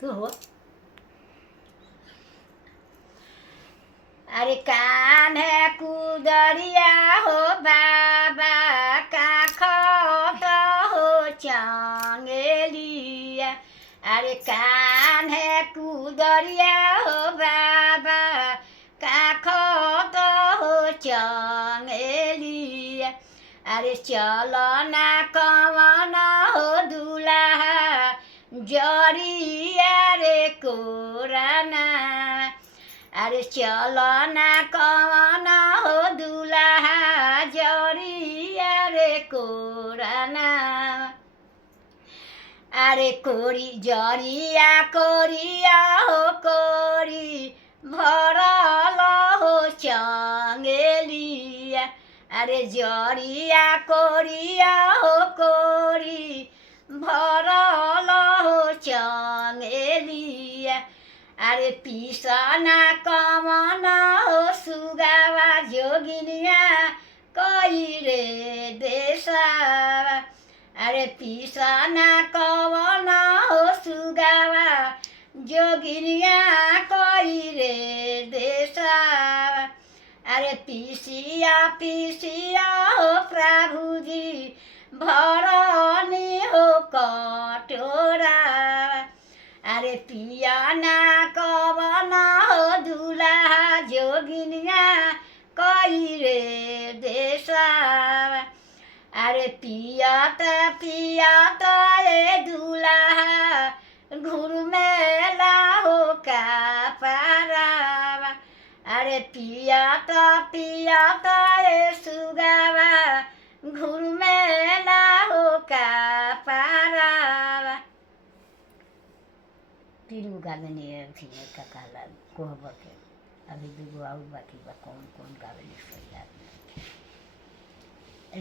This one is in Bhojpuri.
तू हो। अरे कान है कुदरिया हो बाबा काख तो हो चंगेलिया। अरे कान है कुदरिया हो बाबा काख तो हो चंगेलिया। अरे चलो ना कवन हो दुल्हा जरिया रे कोराना। अरे चलो ना कवन हो दुल्हा जरिया रे कोराना। अरे कोरी जरिया कोरिया हो कोरी भरल हो चंगेलिया। अरे जरिया कोरिया हो कोरी भरल हो चंगेलिया। अरे पिसना कमन हो सुगावा जोगिनिया कई रे देशवा। अरे पिसना कवन हो सुगावा जोगिनिया कई रे देशवा। अरे पिसिया पिसिया हो प्रभुजी भरनी हो कटोरा। अरे पिया ना कवन हो दुल्हा जोगिनिया कई रे देशवा। अरे पियात ए दुल्हा घुरमेला हो का पारावा। अरे पियात ए सुगावा घुरमेला हो का पारावा। फिर वो गावे नहीं थी का कहला कोहबर के। अभी दूगो और बाकी बा कौन कौन गावे।